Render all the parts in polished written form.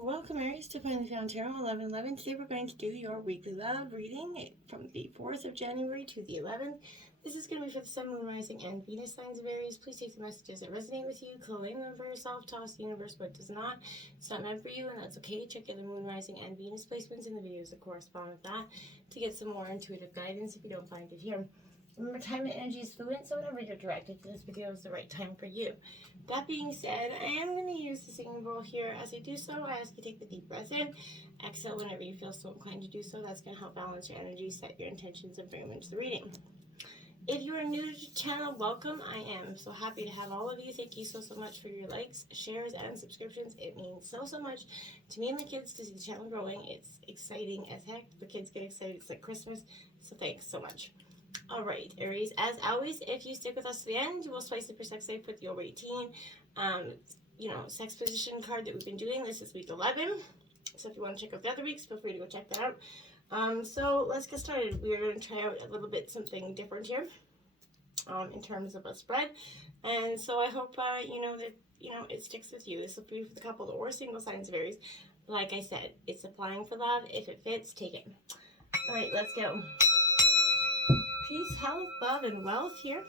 Welcome Aries to Finally Found Tarot 1111. Today we're going to do your weekly love reading from the 4th of January to the 11th. This is going to be for the Sun, Moon, Rising, and Venus signs of Aries. Please take the messages that resonate with you, claim them for yourself, toss the universe what does not. It's not meant for you, and that's okay. Check out the Moon, Rising, and Venus placements in the videos that correspond with that to get some more intuitive guidance if you don't find it here. Remember, time and energy is fluid, so whenever you're directed to this video is the right time for you. That being said, I am going to use the singing bowl here. As I do so, I ask you to take the deep breath in. Exhale whenever you feel so inclined to do so. That's going to help balance your energy, set your intentions, and bring them into the reading. If you are new to the channel, welcome. I am so happy to have all of you. Thank you so much for your likes, shares, and subscriptions. It means so much to me and the kids to see the channel growing. It's exciting as heck. The kids get excited. It's like Christmas. So thanks so much. All right, Aries, as always, if you stick with us to the end, you will spice up your sex life with the over 18, sex position card that we've been doing. This is week 11. So if you want to check out the other weeks, feel free to go check that out. So let's get started. We're going to try out a little bit something different here in terms of a spread. And so I hope, it sticks with you. This will be for the couple or single signs of Aries. Like I said, it's applying for love. If it fits, take it. All right, let's go. Peace, health, love, and wealth here.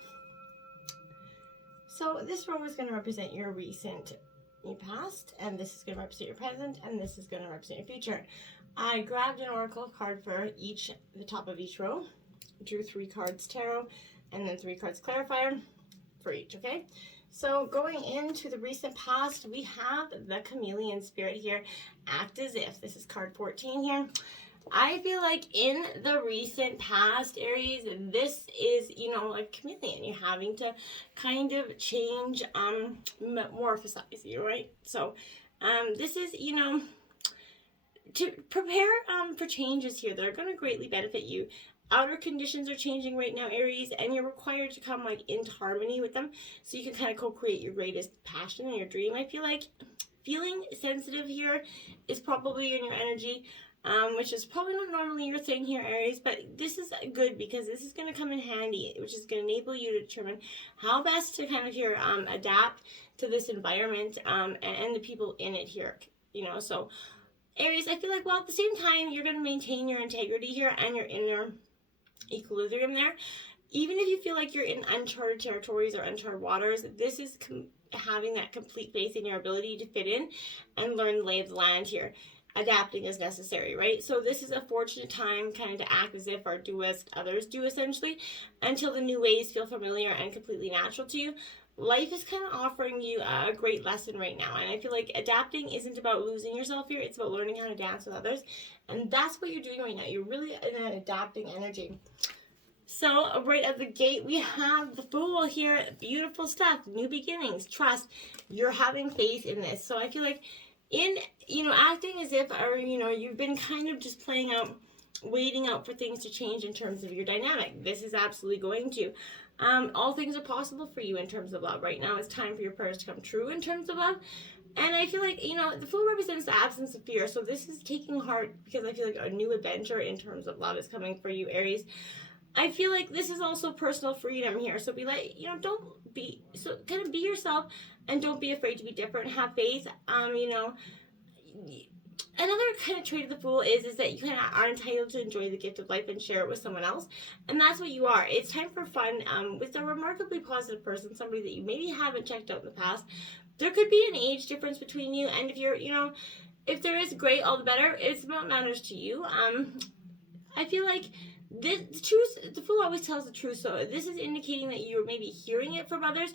So this row is going to represent your recent, your past, and this is going to represent your present, and this is going to represent your future. I grabbed an oracle card for the top of each row, drew 3 cards tarot, and then 3 cards clarifier for each, okay? So going into the recent past, we have the chameleon spirit here. Act as if. This is card 14 here. I feel like in the recent past, Aries, this is, like chameleon. You're having to kind of change, morphosize you, right? So, this is, to prepare for changes here that are going to greatly benefit you. Outer conditions are changing right now, Aries, and you're required to come into harmony with them so you can kind of co-create your greatest passion and your dream. I feel like feeling sensitive here is probably in your energy. Which is probably not normally your thing here, Aries, but this is good because this is going to come in handy, which is going to enable you to determine how best to kind of here adapt to this environment and the people in it here, So, Aries, I feel like, well, at the same time, you're going to maintain your integrity here and your inner equilibrium there. Even if you feel like you're in uncharted territories or uncharted waters, this is having that complete faith in your ability to fit in and learn the lay of the land here. Adapting is necessary, right? So this is a fortunate time kind of to act as if or do as others do, essentially, until the new ways feel familiar and completely natural to you. Life is kind of offering you a great lesson right now, and I feel like adapting isn't about losing yourself here. It's about learning how to dance with others, and that's what you're doing right now. You're really in an adapting energy. So right at the gate, we have the Fool here. Beautiful stuff. New beginnings. Trust. You're having faith in this. So I feel like in, acting as if, or, you've been kind of just playing out, waiting out for things to change in terms of your dynamic. This is absolutely going to. All things are possible for you in terms of love. Right now, it's time for your prayers to come true in terms of love. And I feel like, the Fool represents the absence of fear. So this is taking heart because I feel like a new adventure in terms of love is coming for you, Aries. I feel like this is also personal freedom here. So be like, kind of be yourself and don't be afraid to be different. Have faith. Another kind of trait of the Fool is that you kind of are entitled to enjoy the gift of life and share it with someone else. And that's what you are. It's time for fun with a remarkably positive person, somebody that you maybe haven't checked out in the past. There could be an age difference between you. And if you're, if there is, great, all the better. It's what matters to you. I feel like the truth, the Fool always tells the truth, so this is indicating that you're maybe hearing it from others.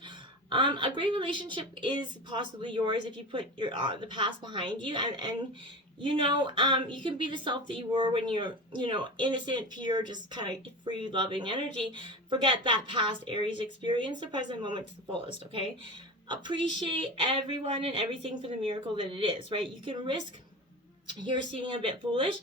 A great relationship is possibly yours if you put your the past behind you, and you can be the self that you were when you're, innocent, pure, just kind of free, loving energy. Forget that past, Aries. Experience the present moment to the fullest, okay? Appreciate everyone and everything for the miracle that it is, right? You can risk here seeming a bit foolish,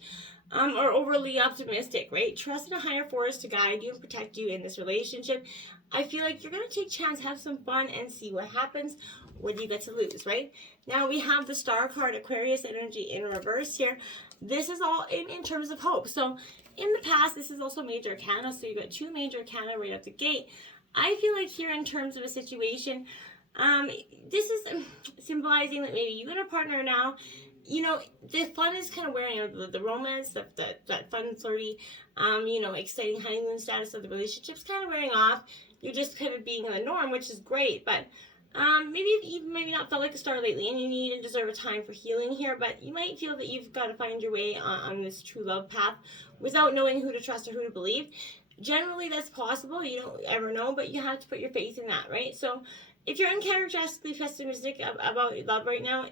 or overly optimistic, right? Trust in a higher force to guide you and protect you in this relationship. I feel like you're going to take chance, have some fun, and see what happens. What do you get to lose, right? Now we have the Star card, Aquarius energy in reverse here. This is all in terms of hope. So in the past, this is also major arcana. So you've got 2 major arcana right out the gate. I feel like here in terms of a situation, this is symbolizing that maybe you and a partner now you know, the fun is kind of wearing out, the romance, that fun, flirty, you know, exciting honeymoon status of the relationship's kind of wearing off. You're just kind of being in the norm, which is great, but maybe you've maybe not felt like a star lately, and you need and deserve a time for healing here, but you might feel that you've got to find your way on this true love path without knowing who to trust or who to believe. Generally, that's possible. You don't ever know, but you have to put your faith in that, right? So if you're uncharacteristically pessimistic about love right now,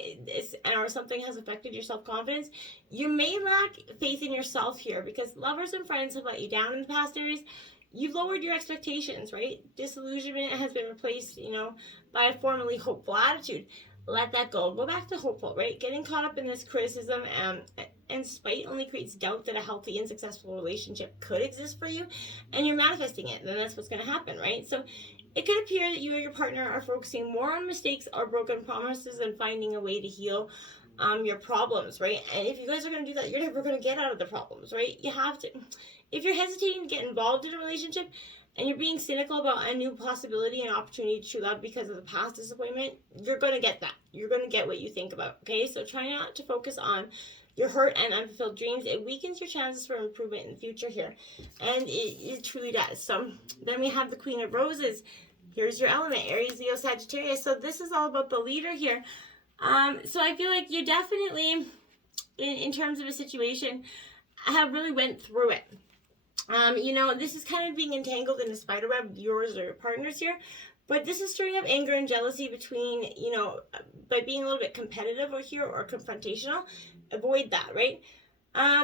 or something has affected your self-confidence, you may lack faith in yourself here, because lovers and friends have let you down in the past, Aries. You've lowered your expectations, right? Disillusionment has been replaced, you know, by a formerly hopeful attitude. Let that go. Go back to hopeful, right? Getting caught up in this criticism and spite only creates doubt that a healthy and successful relationship could exist for you, and you're manifesting it. Then that's what's going to happen, right? So it could appear that you or your partner are focusing more on mistakes or broken promises than finding a way to heal your problems, right? And if you guys are going to do that, you're never going to get out of the problems, right? You have to. If you're hesitating to get involved in a relationship and you're being cynical about a new possibility and opportunity to true love because of the past disappointment, you're going to get that. You're going to get what you think about, okay? So try not to focus on your hurt and unfulfilled dreams. It weakens your chances for improvement in the future here. And it truly does. So then we have the Queen of Roses. Here's your element, Aries, Leo, Sagittarius. So this is all about the leader here. So I feel like you definitely, in terms of a situation, have really went through it. You know, this is kind of being entangled in a spider web, yours or your partner's here. But this is stirring up anger and jealousy between, you know, by being a little bit competitive or here or confrontational. Avoid that, right?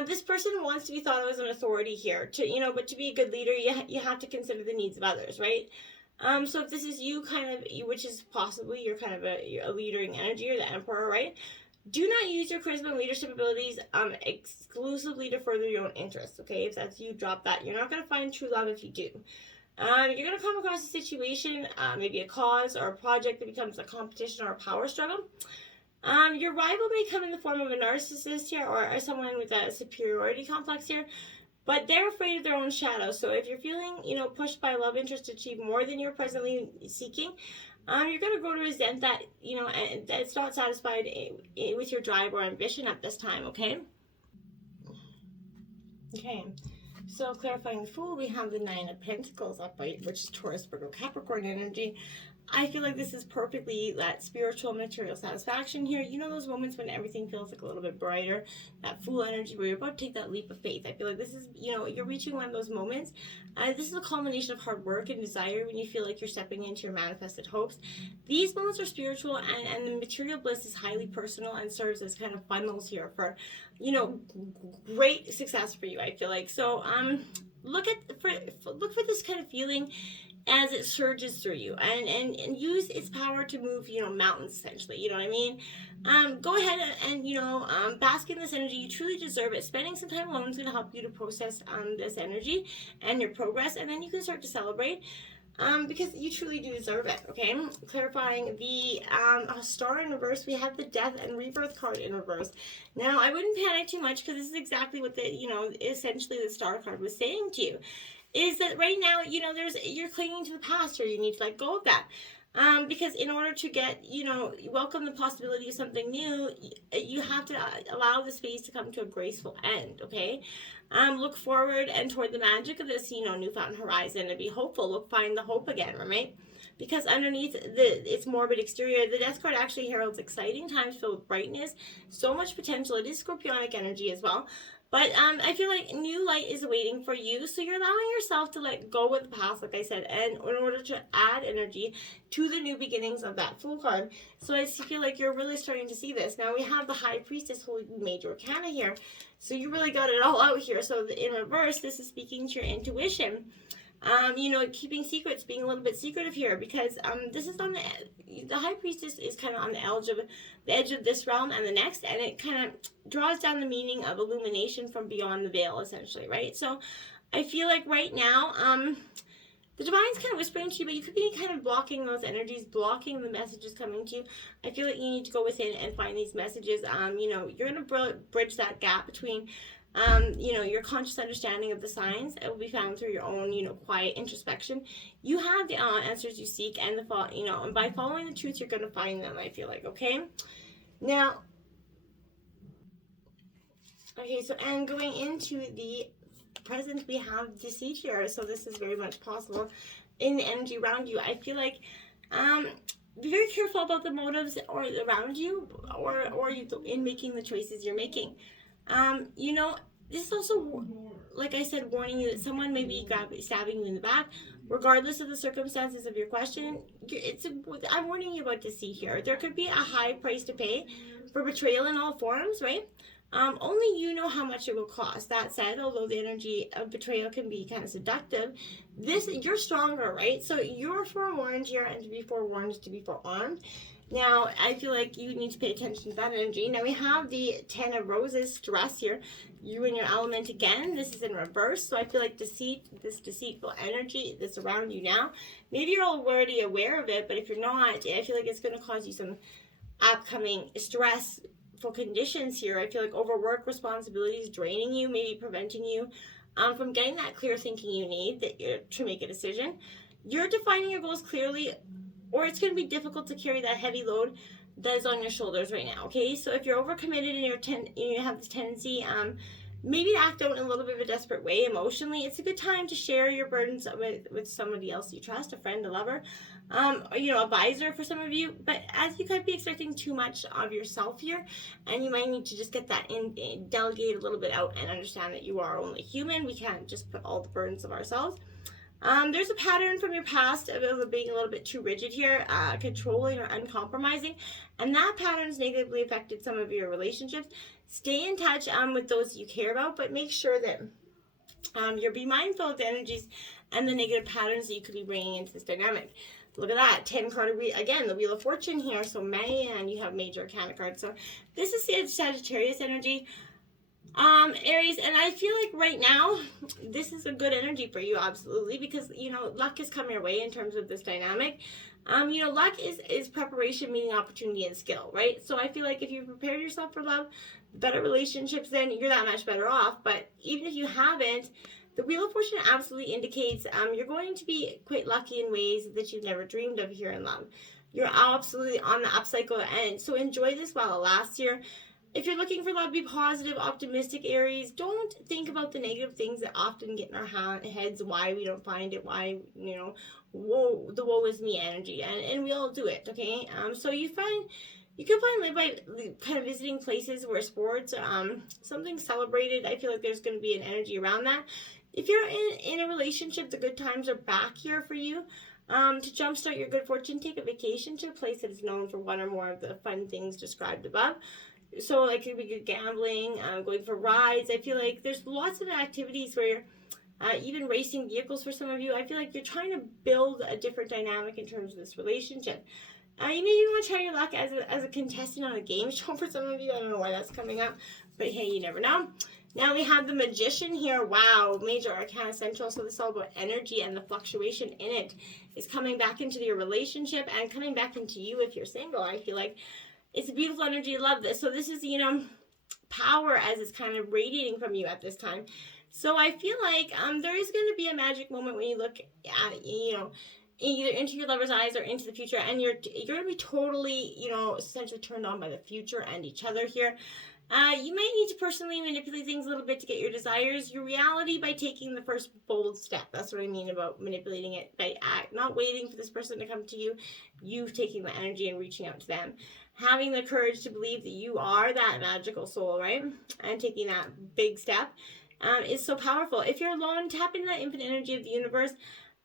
This person wants to be thought of as an authority here. To, you know, but to be a good leader, you have to consider the needs of others, right? So if this is you kind of, which is possibly you're kind of a leadering energy or the emperor, right? Do not use your charisma and leadership abilities exclusively to further your own interests, okay? If that's you, drop that. You're not going to find true love if you do. You're going to come across a situation, maybe a cause or a project that becomes a competition or a power struggle. Your rival may come in the form of a narcissist here or someone with a superiority complex here, but they're afraid of their own shadow. So if you're feeling, you know, pushed by a love interest to achieve more than you're presently seeking, you're going to grow to resent that, you know, and it's not satisfied with your drive or ambition at this time, okay? Okay, so clarifying the Fool, we have the Nine of Pentacles upright, which is Taurus, Virgo, Capricorn energy. I feel like this is perfectly that spiritual material satisfaction here. You know those moments when everything feels like a little bit brighter, that Fool energy where you're about to take that leap of faith. I feel like this is, you know, you're reaching one of those moments. This is a culmination of hard work and desire when you feel like you're stepping into your manifested hopes. These moments are spiritual, and the material bliss is highly personal and serves as kind of funnels here for, you know, great success for you, I feel like. So look for this kind of feeling as it surges through you, and use its power to move, you know, mountains, essentially, you know what I mean? Go ahead and you know, bask in this energy. You truly deserve it. Spending some time alone is going to help you to process this energy and your progress, and then you can start to celebrate, because you truly do deserve it, okay? Clarifying the Star in reverse, we have the Death and Rebirth card in reverse. Now, I wouldn't panic too much, because this is exactly what the, you know, essentially the Star card was saying to you. Is that right now, you know, you're clinging to the past, or you need to let go of that. Because in order to get, you know, welcome the possibility of something new, you have to allow the space to come to a graceful end, okay? Look forward and toward the magic of this, you know, newfound horizon, and be hopeful. Find the hope again, right? Because underneath its morbid exterior, the Death card actually heralds exciting times filled with brightness, so much potential. It is scorpionic energy as well. But I feel like new light is waiting for you, so you're allowing yourself to let go of the past, like I said, and in order to add energy to the new beginnings of that Fool card. So I feel like you're really starting to see this. Now we have the High Priestess holding Major Arcana here, so you really got it all out here. So in reverse, this is speaking to your intuition. You know, keeping secrets, being a little bit secretive here, because this is on the High Priestess is kind of on the edge of this realm and the next, and it kind of draws down the meaning of illumination from beyond the veil, essentially, right? So I feel like right now, the Divine's kind of whispering to you, but you could be kind of blocking those energies, blocking the messages coming to you. I feel like you need to go within and find these messages. You know, you're going to bridge that gap between you know, your conscious understanding of the signs. It will be found through your own, you know, quiet introspection. You have the answers you seek, and you know, and by following the truth, you're going to find them, I feel like, okay? Now, Okay, so and going into the present, we have deceit here. So this is very much possible in the energy around you. I feel like be very careful about the motives or around you, or you in making the choices you're making. You know, this is also, like I said, warning you that someone may be stabbing you in the back. Regardless of the circumstances of your question, I'm warning you about deceit here. There could be a high price to pay for betrayal in all forms, right? Only you know how much it will cost. That said, although the energy of betrayal can be kind of seductive, you're stronger, right? So you're forewarned here, and to be forewarned is to be forearmed. Now, I feel like you need to pay attention to that energy. Now, we have the 10 of Roses, stress here. You in your element again. This is in reverse. So I feel like this deceitful energy that's around you now, maybe you're already aware of it, but if you're not, I feel like it's going to cause you some upcoming stressful conditions here. I feel like overwork responsibilities draining you, maybe preventing you from getting that clear thinking you need to make a decision. You're defining your goals clearly, or it's going to be difficult to carry that heavy load that is on your shoulders right now, okay? So if you're overcommitted and you have this tendency maybe to act out in a little bit of a desperate way emotionally, it's a good time to share your burdens with somebody else you trust, a friend, a lover, you know, advisor for some of you. But as you could be expecting too much of yourself here, and you might need to just get that delegate a little bit out and understand that you are only human. We can't just put all the burdens of ourselves. There's a pattern from your past of being a little bit too rigid here, controlling or uncompromising, and that pattern's negatively affected some of your relationships. Stay in touch with those you care about, but make sure that you're be mindful of the energies and the negative patterns that you could be bringing into this dynamic. Look at that, 10 card again, the Wheel of Fortune here. So man, you have major arcana cards. So this is Sagittarius energy. Aries, and I feel like right now this is a good energy for you, absolutely, because you know luck has come your way in terms of this dynamic. You know, luck is preparation meeting opportunity and skill, right? So I feel like if you prepare yourself for love, better relationships, then you're that much better off. But even if you haven't, the Wheel of Fortune absolutely indicates you're going to be quite lucky in ways that you've never dreamed of here in love. You're absolutely on the upcycle, and so enjoy this while it lasts here. If you're looking for love, be positive, optimistic, Aries. Don't think about the negative things that often get in our heads, why we don't find it, why, you know, the woe is me energy. And we all do it, okay? So you can find live by kind of visiting places where sports, something celebrated. I feel like there's going to be an energy around that. If you're in a relationship, the good times are back here for you. To jumpstart your good fortune, take a vacation to a place that is known for one or more of the fun things described above. So like it could be gambling, going for rides. I feel like there's lots of activities where you're even racing vehicles for some of you. I feel like you're trying to build a different dynamic in terms of this relationship. You maybe want to try your luck as a contestant on a game show for some of you. I don't know why that's coming up, but hey, you never know. Now we have the Magician here. Wow, major arcana central. So this is all about energy, and the fluctuation in it is coming back into your relationship and coming back into you if you're single. I feel like it's a beautiful energy. I love this. So this is, you know, power as it's kind of radiating from you at this time. So I feel like there is going to be a magic moment when you look at, you know, either into your lover's eyes or into the future, and you're going to be totally, you know, essentially turned on by the future and each other here. You might need to personally manipulate things a little bit to get your desires, your reality, by taking the first bold step. That's what I mean about manipulating it, by not waiting for this person to come to you, you taking the energy and reaching out to them. Having the courage to believe that you are that magical soul, right? And taking that big step is so powerful. If you're alone, tap into that infinite energy of the universe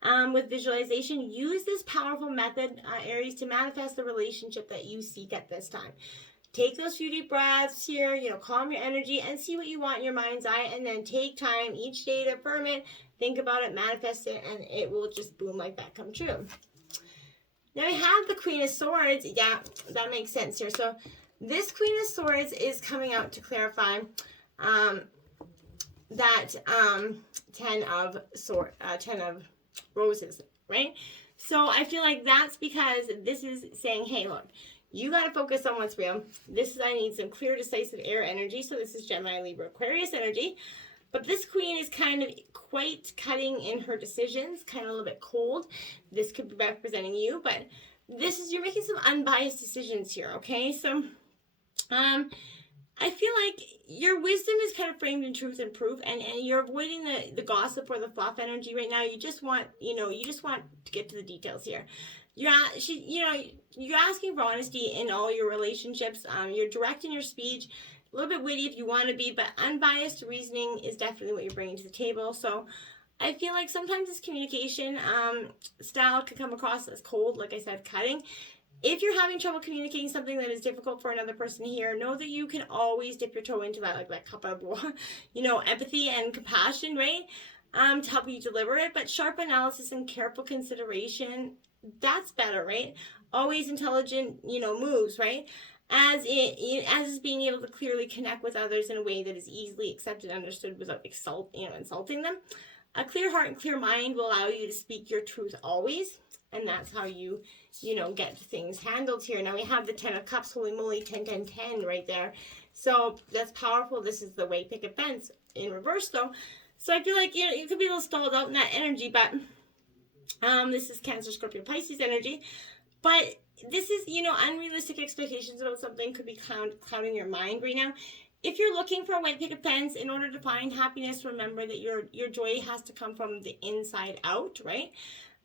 with visualization. Use this powerful method, Aries, to manifest the relationship that you seek at this time. Take those few deep breaths here, you know, calm your energy and see what you want in your mind's eye, and then take time each day to affirm it, think about it, manifest it, and it will just boom like that come true. Now I have the Queen of Swords. Yeah, that makes sense here. So this Queen of Swords is coming out to clarify that 10 of Roses, right? So I feel like that's because this is saying, hey, look, you got to focus on what's real. I need some clear, decisive air energy. So this is Gemini, Libra, Aquarius energy. But this queen is kind of quite cutting in her decisions, kind of a little bit cold. This could be representing you, but you're making some unbiased decisions here, okay? So, I I feel like your wisdom is kind of framed in truth and proof, and you're avoiding the gossip or the fluff energy right now. You just want, you just want to get to the details here. You're asking for honesty in all your relationships. You're direct in your speech, a little bit witty if you want to be, but unbiased reasoning is definitely what you're bringing to the table. So I feel like sometimes this communication style can come across as cold, like I said, cutting. If you're having trouble communicating something that is difficult for another person to hear, know that you can always dip your toe into that, like that cup of, empathy and compassion, right? To help you deliver it. But sharp analysis and careful consideration, that's better, right? Always intelligent, moves, right? As is being able to clearly connect with others in a way that is easily accepted and understood without insulting them. A clear heart and clear mind will allow you to speak your truth always. And that's how you get things handled here. Now we have the 10 of Cups, holy moly, 10, 10, 10 right there. So that's powerful. This is the way picket fence in reverse though. So I feel like, you could be a little stalled out in that energy, but this is Cancer, Scorpio, Pisces energy. But this is, unrealistic expectations about something could be clouding your mind right now. If you're looking for a white picket fence, in order to find happiness, remember that your joy has to come from the inside out, right?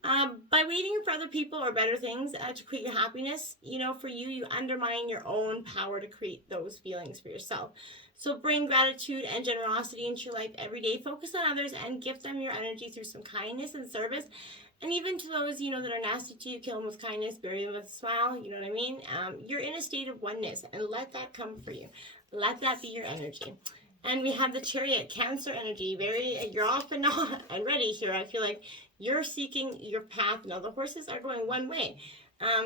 By waiting for other people or better things to create your happiness, for you undermine your own power to create those feelings for yourself. So bring gratitude and generosity into your life every day. Focus on others and gift them your energy through some kindness and service. And even to those, that are nasty to you, kill them with kindness, bury them with a smile, you know what I mean? You're in a state of oneness, and let that come for you. Let that be your energy. And we have the Chariot, Cancer energy. You're off and on and ready here. I feel like you're seeking your path. Now the horses are going one way.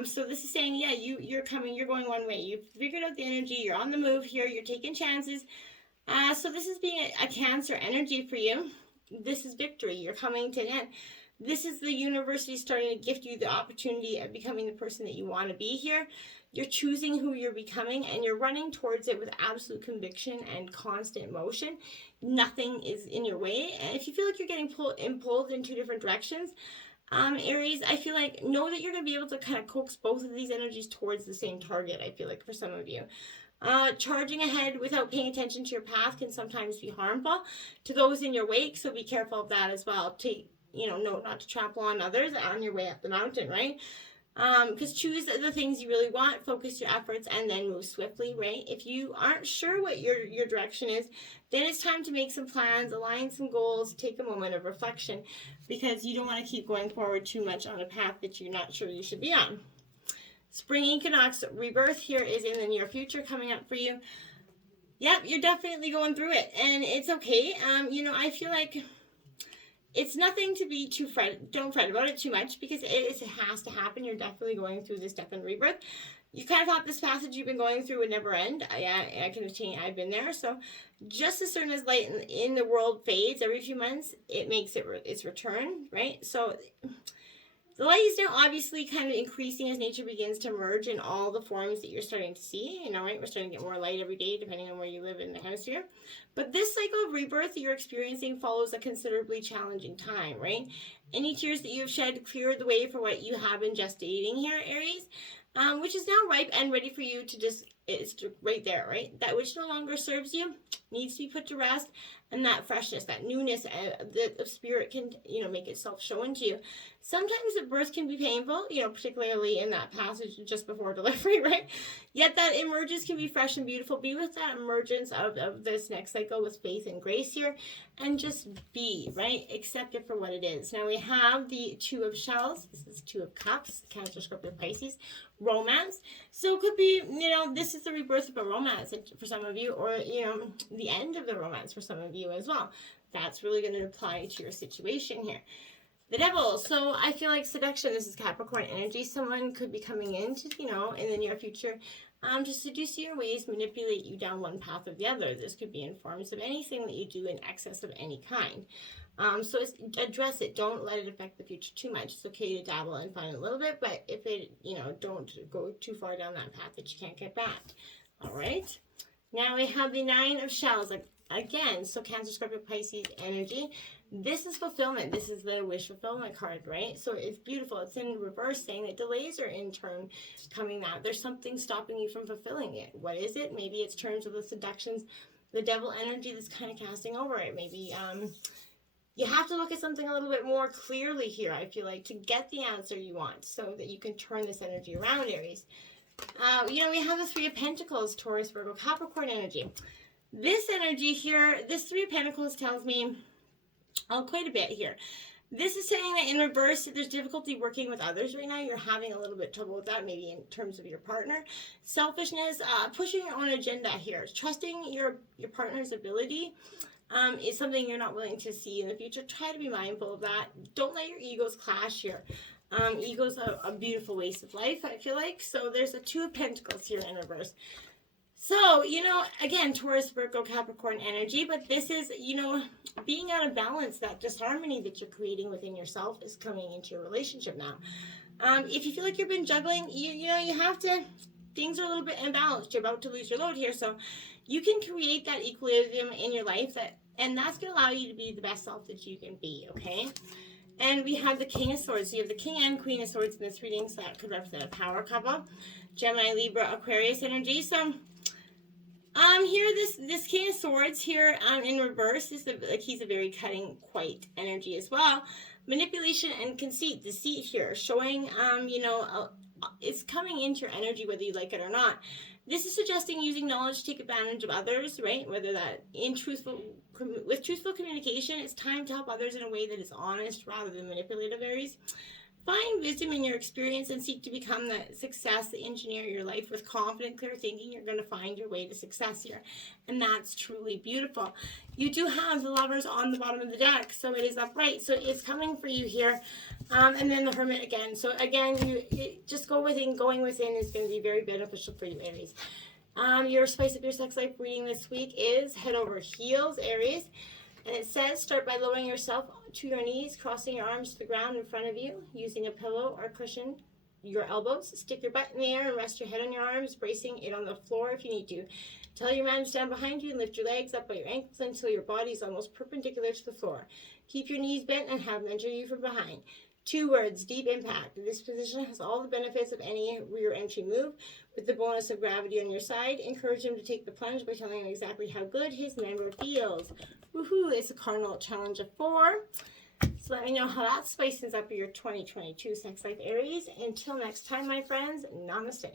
So this is saying, yeah, you're going one way. You've figured out the energy. You're on the move here. You're taking chances. So this is being a Cancer energy for you. This is victory. You're coming to an end. This is the university starting to gift you the opportunity of becoming the person that you want to be here. You're choosing who you're becoming, and you're running towards it with absolute conviction and constant motion. Nothing is in your way. And if you feel like you're getting pulled in two different directions, Aries, I feel like know that you're going to be able to kind of coax both of these energies towards the same target, I feel like, for some of you. Charging ahead without paying attention to your path can sometimes be harmful to those in your wake, so be careful of that as well. Note not to trample on others on your way up the mountain, right? Because choose the things you really want, focus your efforts, and then move swiftly, right? If you aren't sure what your direction is, then it's time to make some plans, align some goals, take a moment of reflection, because you don't want to keep going forward too much on a path that you're not sure you should be on. Spring equinox rebirth here is in the near future coming up for you. Yep, you're definitely going through it, and it's okay. I feel like it's nothing to be don't fret about it too much, because it has to happen. You're definitely going through this death and rebirth. You kind of thought this passage you've been going through would never end. I can attain. I've been there. So just as soon as light in the world fades every few months, it makes its return, right? So the light is now obviously kind of increasing as nature begins to merge in all the forms that you're starting to see, right? We're starting to get more light every day, depending on where you live in the hemisphere. But this cycle of rebirth that you're experiencing follows a considerably challenging time, right? Any tears that you have shed cleared the way for what you have been gestating here, Aries, which is now ripe and ready for you to it's right there, right? That which no longer serves you needs to be put to rest, and that freshness, that newness of spirit can, make itself shown to you. Sometimes the birth can be painful, particularly in that passage just before delivery, right? Yet that emergence can be fresh and beautiful. Be with that emergence of this next cycle with faith and grace here, and just be, right? Accept it for what it is. Now we have the Two of Shells. This is Two of Cups, Cancer, Scorpio, Pisces, romance. So it could be, this is the rebirth of a romance for some of you, or, the end of the romance for some of you as well. That's really going to apply to your situation here. The Devil. So I feel like seduction, this is Capricorn energy. Someone could be coming in to, in the near future, to seduce you in ways, manipulate you down one path or the other. This could be in forms of anything that you do in excess of any kind. So address it. Don't let it affect the future too much. It's okay to dabble and find a little bit, but if it, don't go too far down that path that you can't get back. All right. Now we have the Nine of Shells, like again, so Cancer, Scorpio, Pisces energy. This is fulfillment. This is the wish fulfillment card, right? So it's beautiful. It's in reverse, saying that delays are in turn coming out. There's something stopping you from fulfilling it. What is it? Maybe it's terms of the seductions, the devil energy that's kind of casting over it. Maybe you have to look at something a little bit more clearly here, I feel like, to get the answer you want so that you can turn this energy around, Aries. You know, we have the Three of Pentacles, Taurus, Virgo, Capricorn energy. This energy here, this Three of Pentacles tells me quite a bit here. This is saying that in reverse, there's difficulty working with others right now. You're having a little bit of trouble with that, maybe in terms of your partner. Selfishness, pushing your own agenda here. Trusting your partner's ability is something you're not willing to see in the future. Try to be mindful of that. Don't let your egos clash here. Ego's a beautiful waste of life, I feel like. So there's a Two of Pentacles here in reverse. So, you know, again, Taurus, Virgo, Capricorn energy, but this is, you know, being out of balance. That disharmony that you're creating within yourself is coming into your relationship now. If you feel like you've been juggling, you know, you have to, things are a little bit imbalanced. You're about to lose your load here. So you can create that equilibrium in your life, and that's going to allow you to be the best self that you can be, okay? And we have the King of Swords. So you have the King and Queen of Swords in this reading, so that could represent a power couple. Gemini, Libra, Aquarius energy. So here, this King of Swords here in reverse is like he's a very cutting, quite energy as well. Manipulation and conceit, deceit here, showing you know, it's coming into your energy whether you like it or not. This is suggesting using knowledge to take advantage of others, right? Whether that with truthful communication, it's time to help others in a way that is honest rather than manipulative, Aries. Find wisdom in your experience and seek to become the success, the engineer your life with confident, clear thinking. You're going to find your way to success here. And that's truly beautiful. You do have the Lovers on the bottom of the deck, so it is upright. So it's coming for you here. And then the Hermit again. So again, just go within. Going within is going to be very beneficial for you, Aries. Your Spice Up Your Sex Life reading this week is Head Over Heels, Aries. And it says, start by lowering yourself to your knees, crossing your arms to the ground in front of you, using a pillow or cushion your elbows. Stick your butt in the air and rest your head on your arms, bracing it on the floor if you need to. Tell your man to stand behind you and lift your legs up by your ankles until your body is almost perpendicular to the floor. Keep your knees bent and have them enter you from behind. 2 words, deep impact. This position has all the benefits of any rear entry move, with the bonus of gravity on your side. Encourage him to take the plunge by telling him exactly how good his member feels. Woohoo! It's a cardinal challenge of 4. So let me know how that spices up your 2022 sex life, Aries. Until next time, my friends, namaste.